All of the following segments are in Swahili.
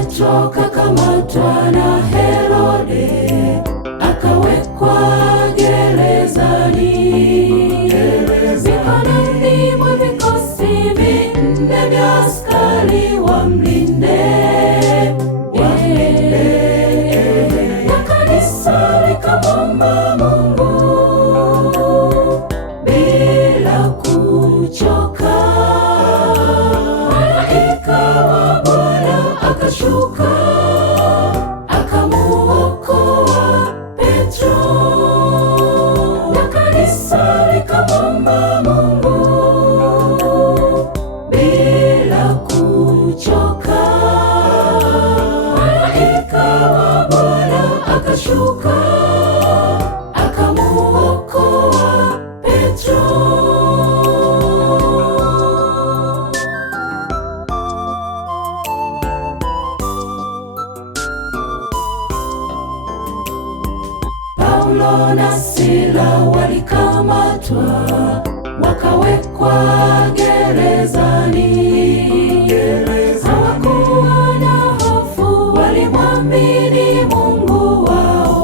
Petro kakamatwa na Herode, akawekwa gerezani. Mikononi mwa vikosi vinne vya askari wamlinde. Na kanisa likamwomba Mungu bila kuchoka. Malaika wa Bwana akashuka, akamuokoa Petro. Na kanisa likamwomba Mungu bila kuchoka. Malaika wa Bwana akashuka, akamuokoa Petro. Paulo na Sila walikamatwa, wakawekwa gerezani. Hawakuwa na hofu, walimwamini Mungu wao.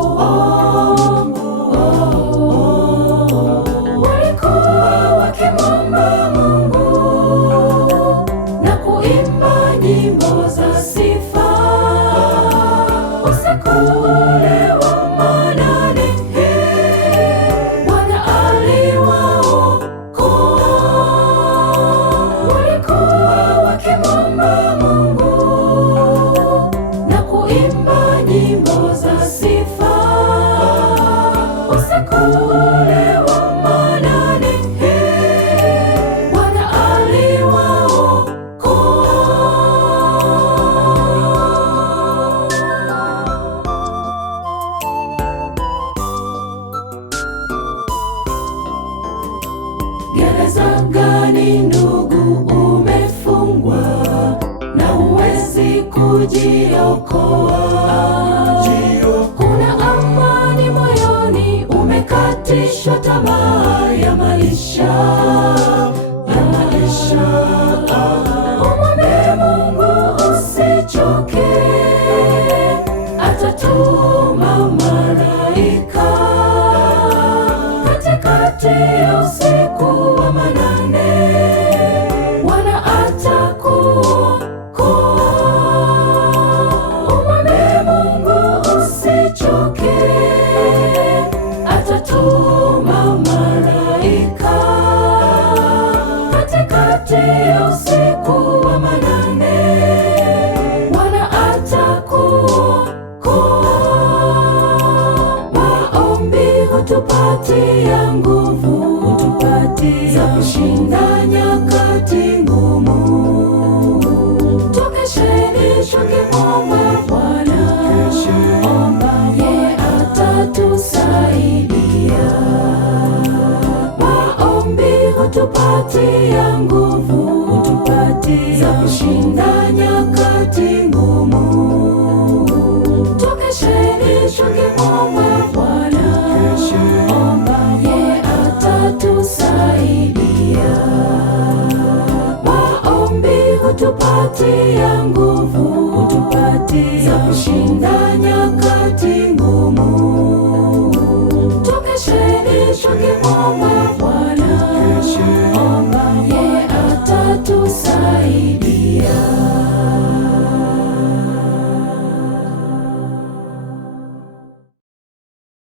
Walikuwa wakimwomba Mungu na kuimba nyimbo za sifa. Usiku ule wa manane, Bwana aliwaokoa. Walikuwa wakimwomba Mungu na kuimba nyimbo za sifa. Usiku ule wa manane, Bwana aliwaokoa. Gereza gani ndugu umefungwa, na huwezi kujiokoa? Kuna amani moyoni, umekatishwa tamaa ya maisha. Umwambie Mungu usichoke, atatuma malaika katikati ya usiku wa manane. Bwana atakuokoa. Umwambie Mungu usichoke, atatuma malaika katikati ya usiku wa manane. Bwana atakuokoa. Maombi hutupatia nguvu za kushinda nyakati ngumu. Tukesheni tukimwomba Bwana, yeye atatusaidia. Maombi hutupatia nguvu za kushinda nyakati ngumu. Tukesheni tukimwomba Bwana, yeye atatusaidia. Maombi hutupatia nguvu